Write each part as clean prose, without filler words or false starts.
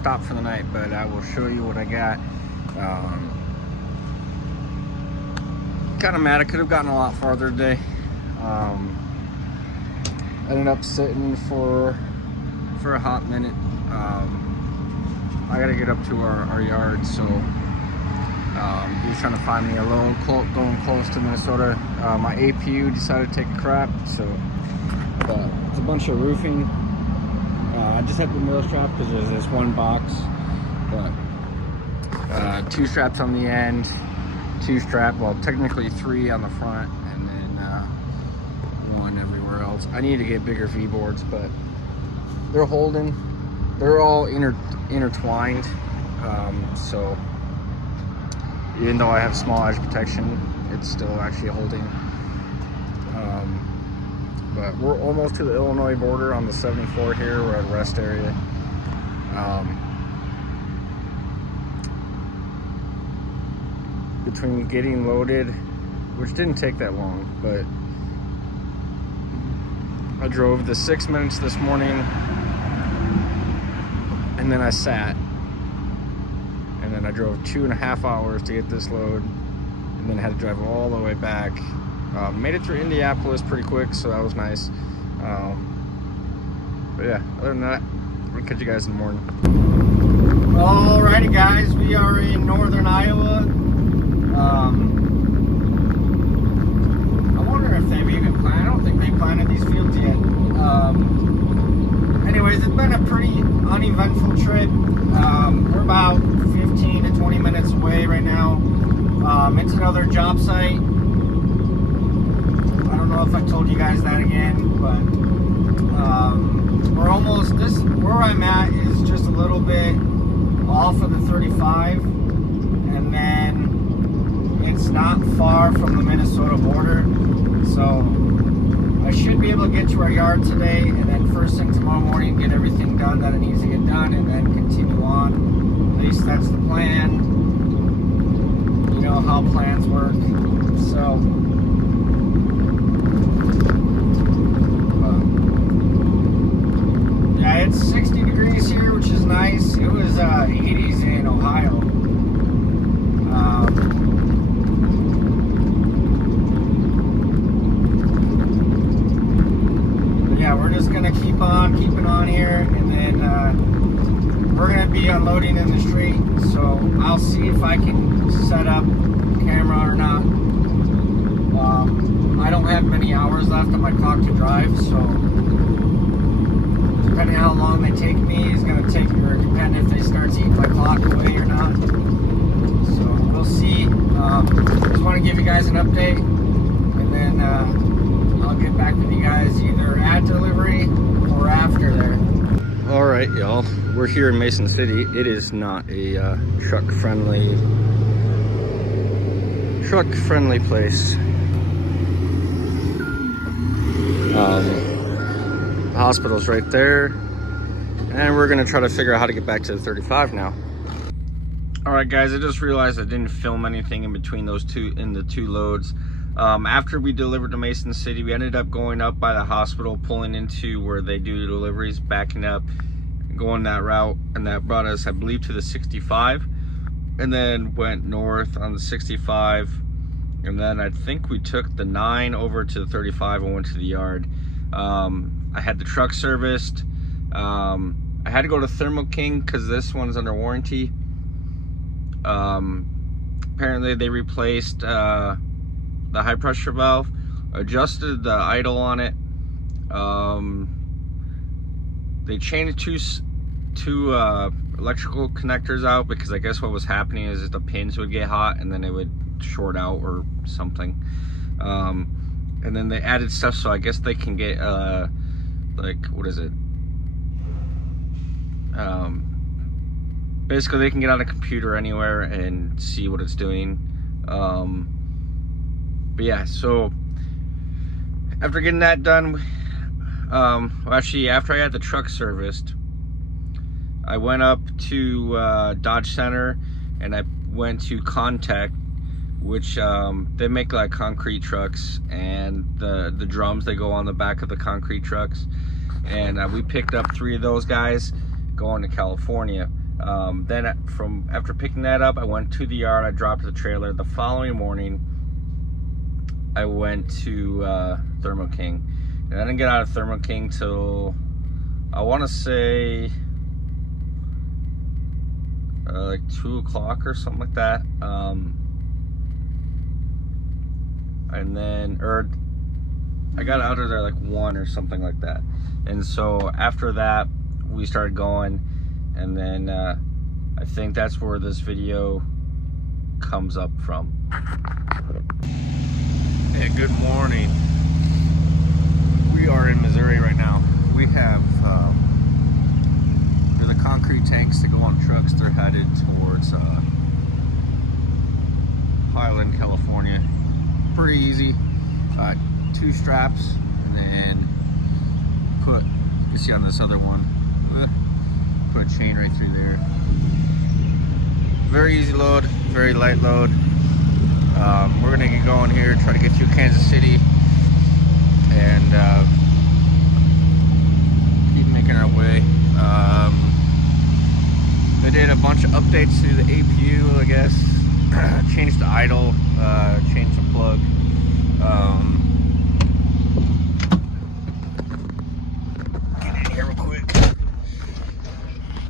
stop for the night, but I will show you what I got. Kind of mad. I could have gotten a lot farther today. Ended up sitting for a hot minute. I gotta get up to our yard, so he was trying to find me a loan going close to Minnesota. My APU decided to take a crap, so it's a bunch of roofing. I just had the middle strap because there's this one box, but 2 straps on the end, 2 strap, well technically 3 on the front, and then 1 everywhere else. I need to get bigger V-boards, but they're holding. They're all intertwined, so even though I have small edge protection, it's still actually holding. But we're almost to the Illinois border on the 74 here. We're at rest area. Between getting loaded, which didn't take that long, but I drove the 6 minutes this morning, and then I sat, and then I drove 2.5 hours to get this load, and then had to drive all the way back. Made it through Indianapolis pretty quick, so that was nice. But yeah, other than that, I'll catch you guys in the morning. Alrighty guys, we are in northern Iowa. I wonder if they've even planted. I don't think they planted these fields yet. Anyways, it's been a pretty uneventful trip. We're about 15 to 20 minutes away right now. It's another job site. I don't know if I told you guys that again, but we're almost, where I'm at is just a little bit off of the 35, and then it's not far from the Minnesota border, so I should be able to get to our yard today, and then first thing tomorrow morning get everything done that it needs to get done, and then continue on. At least that's the plan. You know how plans work. So yeah, it's 60 degrees here, which is nice. It was 80s in Ohio. Yeah, we're just gonna keep on keeping on here, and then we're gonna be unloading in the street. So I'll see if I can set up camera or not. I don't have many hours left on my clock to drive, so depending on how long they take me is going to take, or depend if they start to eat my clock away or not. So we'll see. Just want to give you guys an update, and then I'll get back with you guys either at delivery or after there. All right, y'all. We're here in Mason City. It is not a truck-friendly place. The hospital's right there, and we're gonna try to figure out how to get back to the 35 now. All right, guys, I just realized I didn't film anything in between the two loads. After we delivered to Mason City, we ended up going up by the hospital, pulling into where they do the deliveries, backing up, going that route, and that brought us, I believe, to the 65, and then went north on the 65, and then I think we took the 9 over to the 35 and went to the yard. I had the truck serviced. I had to go to Thermo King because this one's under warranty. Apparently they replaced the high pressure valve, adjusted the idle on it. They changed two electrical connectors out because I guess what was happening is the pins would get hot and then it would short out or something. And then they added stuff, so I guess they can get like, what is it, basically they can get on a computer anywhere and see what it's doing. But yeah, so after getting that done, well, actually after I had the truck serviced, I went up to Dodge Center and I went to Contact, which they make like concrete trucks, and the drums that go on the back of the concrete trucks, and we picked up 3 of those guys going to California. Then after picking that up, I went to the yard. I dropped the trailer. The following morning, I went to Thermo King, and I didn't get out of Thermo King till I want to say like 2 o'clock or something like that. And then, I got out of there like 1 or something like that. And so after that, we started going, and then I think that's where this video comes up from. Hey, good morning. We are in Missouri right now. We have there's the concrete tanks that go on trucks. They're headed towards Highland, California. Pretty easy. 2 straps, and then you see on this other one, put a chain right through there. Very easy load, very light load. We're gonna get going here, try to get through Kansas City, and keep making our way. They did a bunch of updates to the APU, I guess. Changed the idle, changed the plug. Get in here real quick.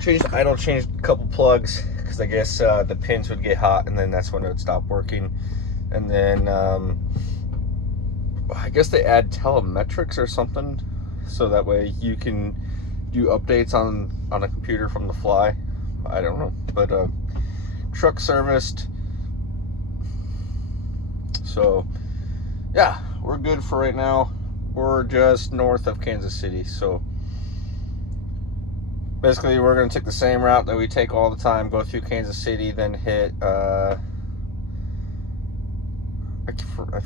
Changed the idle, changed a couple plugs, because I guess the pins would get hot, and then that's when it would stop working. And then I guess they add telemetrics or something, so that way you can do updates on a computer from the fly. I don't know, but truck serviced. So yeah, we're good for right now. We're just north of Kansas City, so basically we're going to take the same route that we take all the time, go through Kansas City, then hit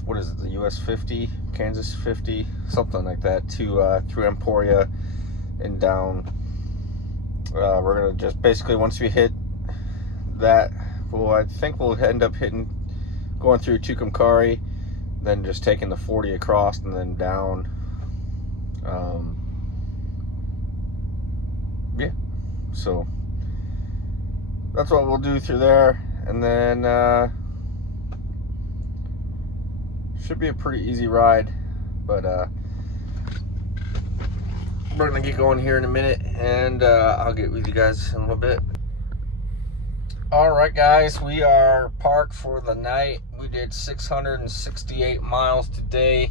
what is it, the US 50, Kansas 50, something like that, to through Emporia and down. We're going to just basically, once we hit that, I think we'll end up going through Tucumcari, then just taking the 40 across and then down. Yeah, so that's what we'll do through there, and then should be a pretty easy ride. But we're gonna get going here in a minute, and I'll get with you guys in a little bit. All right, guys, we are parked for the night. We did 668 miles today.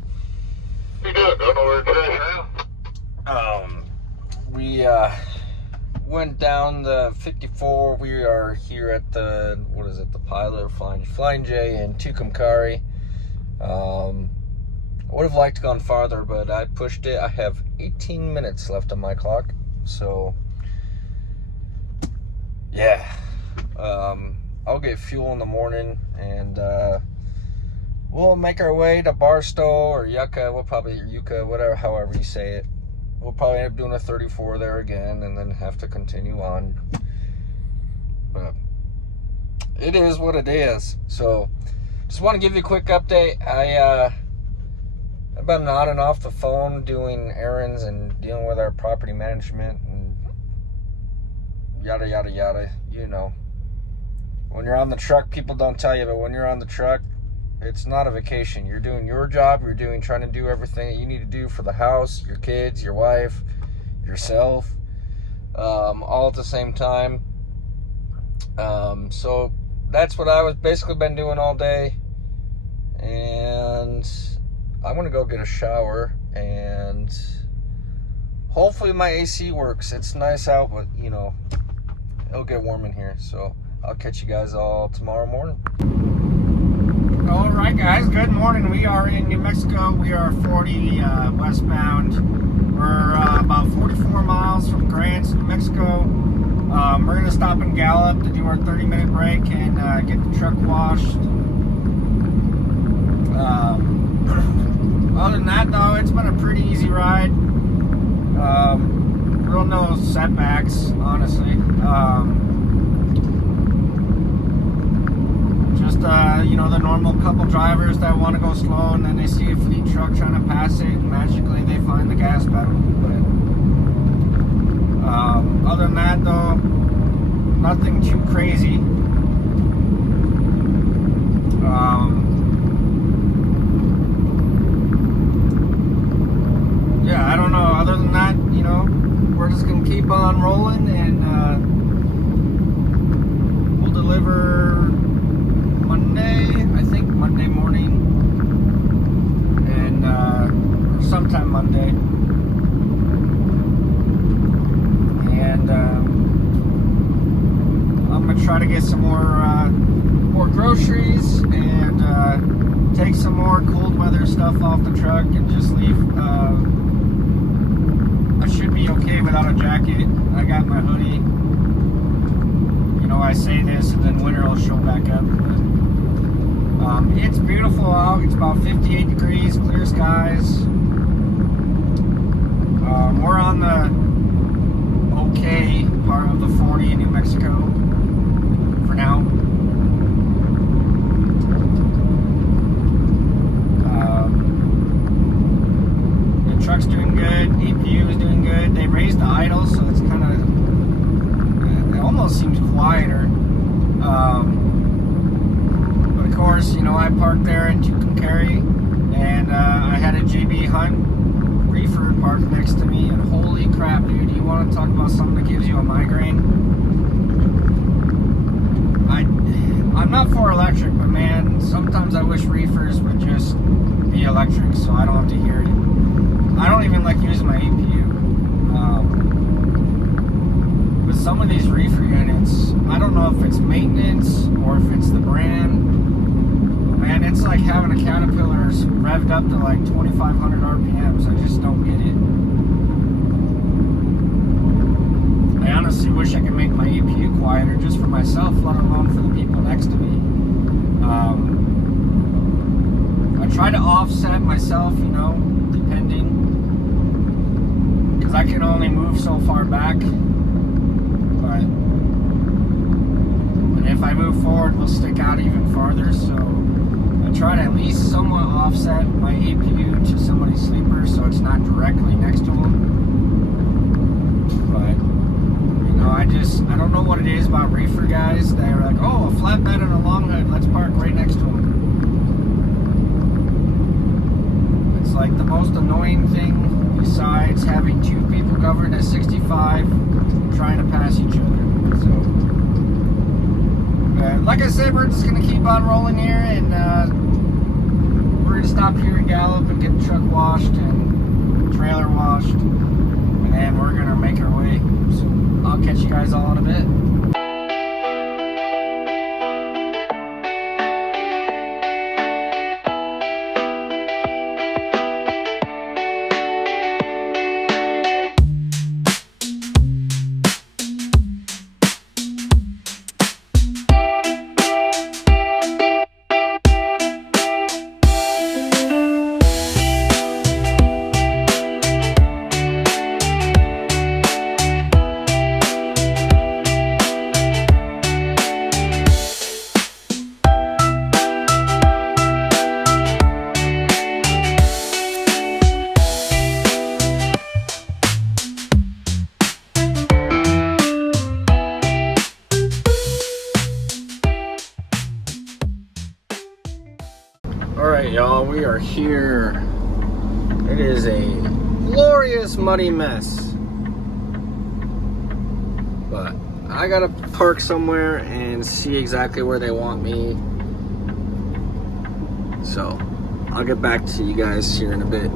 You good? Don't know where it is. We went down the 54. We are here at the, what is it, the Pilot or Flying J in Tucumcari. I would have liked to gone farther, but I pushed it. I have 18 minutes left on my clock, so yeah. I'll get fuel in the morning, and we'll make our way to Barstow or Yucca. We'll probably Yucca, whatever, however you say it. We'll probably end up doing a 34 there again, and then have to continue on. But it is what it is. So just want to give you a quick update. I've been on and off the phone doing errands and dealing with our property management and yada yada yada. You know, when you're on the truck, people don't tell you, but when you're on the truck, it's not a vacation. You're doing your job. You're trying to do everything that you need to do for the house, your kids, your wife, yourself, all at the same time. So that's what I was basically been doing all day, and I'm gonna go get a shower, and hopefully my AC works. It's nice out, but you know, it'll get warm in here. So I'll catch you guys all tomorrow morning. All right, guys, good morning. We are in New Mexico. We are 40 westbound. We're about 44 miles from Grants, New Mexico. We're gonna stop in Gallup to do our 30-minute break and get the truck washed. Other than that, though, it's been a pretty easy ride. Real no setbacks, honestly. Just you know, the normal couple drivers that want to go slow, and then they see a fleet truck trying to pass it, and magically they find the gas pedal. But other than that, though, nothing too crazy. Yeah, I don't know. Other than that, you know, we're just gonna keep on rolling, and we'll deliver Monday. I think Monday morning, and or sometime Monday. And I'm gonna try to get some more groceries and take some more cold weather stuff off the truck and just leave. I should be okay without a jacket. I got my hoodie. You know, I say this and then winter will show back up. But, it's beautiful out. It's about 58 degrees, clear skies. We're on the okay part of the 40 in New Mexico for now. The truck's doing good, EPU is doing good. They raised the idle, so it's kind of, it almost seems quieter. But of course, you know, I parked there in Tucumcari, and I had a JB Hunt reefer parked next to me, and holy crap, dude, you want to talk about something that gives you a migraine? I'm not for electric, but man, sometimes I wish reefers would just be electric so I don't have to hear it. I don't even like using my EPU. With some of these reefer units, I don't know if it's maintenance or if it's the brand. Man, it's like having a Caterpillar revved up to like 2,500 RPMs. I just don't get it. I honestly wish I could make my EPU quieter just for myself, let alone for the people next to me. I try to offset myself, you know, depending, because I can only move so far back. But if I move forward, we'll stick out even farther. So I try to at least somewhat offset my APU to somebody's sleeper so it's not directly next to them. But, you know, I don't know what it is about reefer guys. They're like, oh, a flatbed and a long hood, let's park right next to them. It's like the most annoying thing besides having two people governed at 65 trying to pass each other. So, like I said, we're just going to keep on rolling here, and we're going to stop here in Gallup and get the truck washed and trailer washed, and then we're going to make our way. So I'll catch you guys all in a bit. Alright, y'all, we are here. It is a glorious muddy mess. But I gotta park somewhere and see exactly where they want me. So I'll get back to you guys here in a bit.